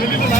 Yeah.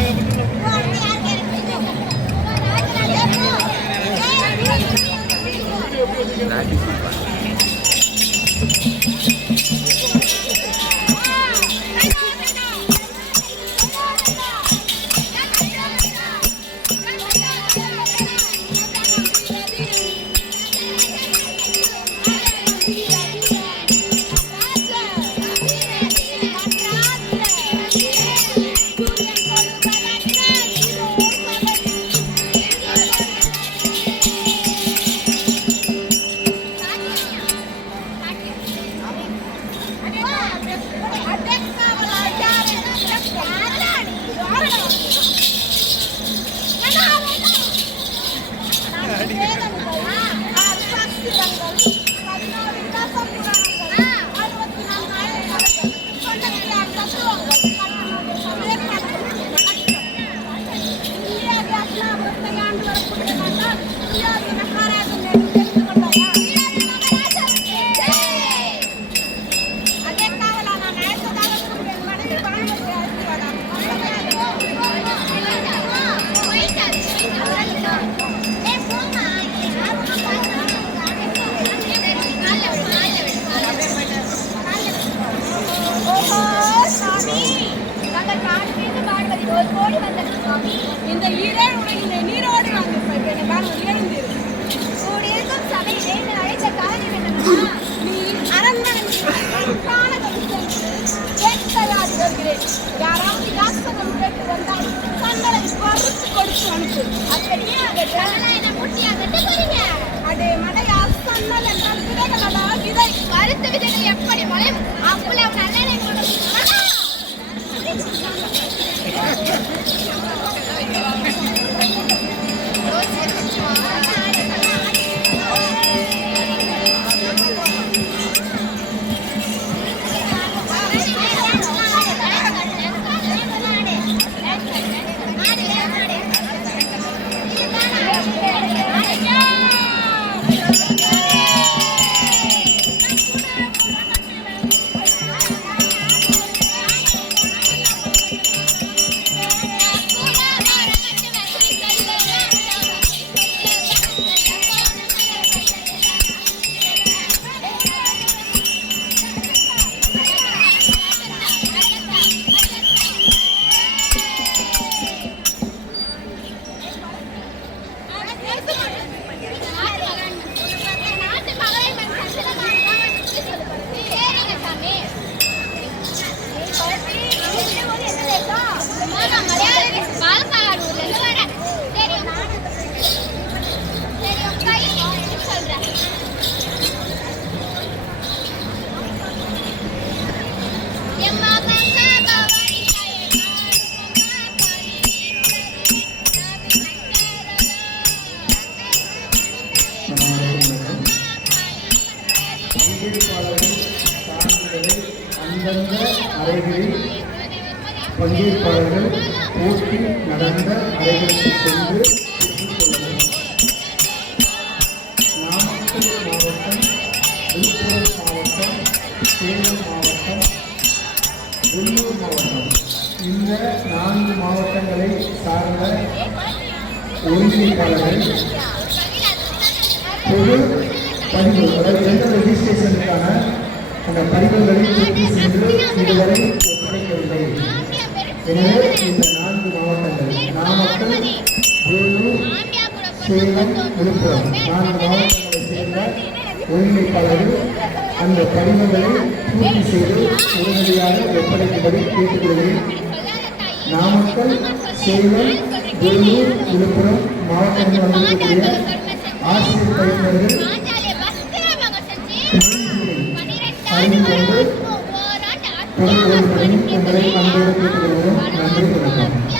கருத்து விதைகள் எப்படி மலையும் அவ்வளவு நல்லெண்ணெய் அறைகளில் பங்கேற்பாளர்கள் போட்டி நடந்த அறைகளுக்கு சென்று நாமக்கல் மாவட்டம் விழுப்புரம் மாவட்டம் சேலம் மாவட்டம் உள்ளூர் மாவட்டம். இந்த நான்கு மாவட்டங்களை சார்ந்த ஒருங்கிணைப்பாளர்கள் பொது பதிவு அதாவது ஜெனரல் ரெஜிஸ்ட்ரேஷனுக்கான அந்த படிவங்களை திருப்பி சென்று இதுவரை ஒப்படைக்கவில்லை எனவே இந்த நான்கு மாவட்டங்கள் நாமக்கல் வேலூர் சேலம் விழுப்புரம் நான்கு மாவட்டங்களை சேர்ந்த ஒருங்கிணைப்பாளர்கள் அந்த படிவங்களை பூர்த்தி செய்து உடனடியாக ஒப்படைக்கும்படி கேட்டுக்கொள்கிறேன் நாமக்கல் சேலம் வேலூர் விழுப்புரம் மாவட்டங்கள் வந்திருக்கக்கூடிய ஆசிரியர் செஞ்சு அறிந்து கொண்டு பொது உங்களை அன்போடு கேட்டுக்கொள்கிறோம் நன்றி வணக்கம்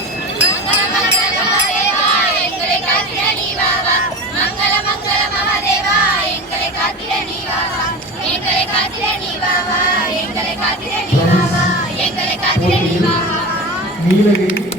నీలగిరి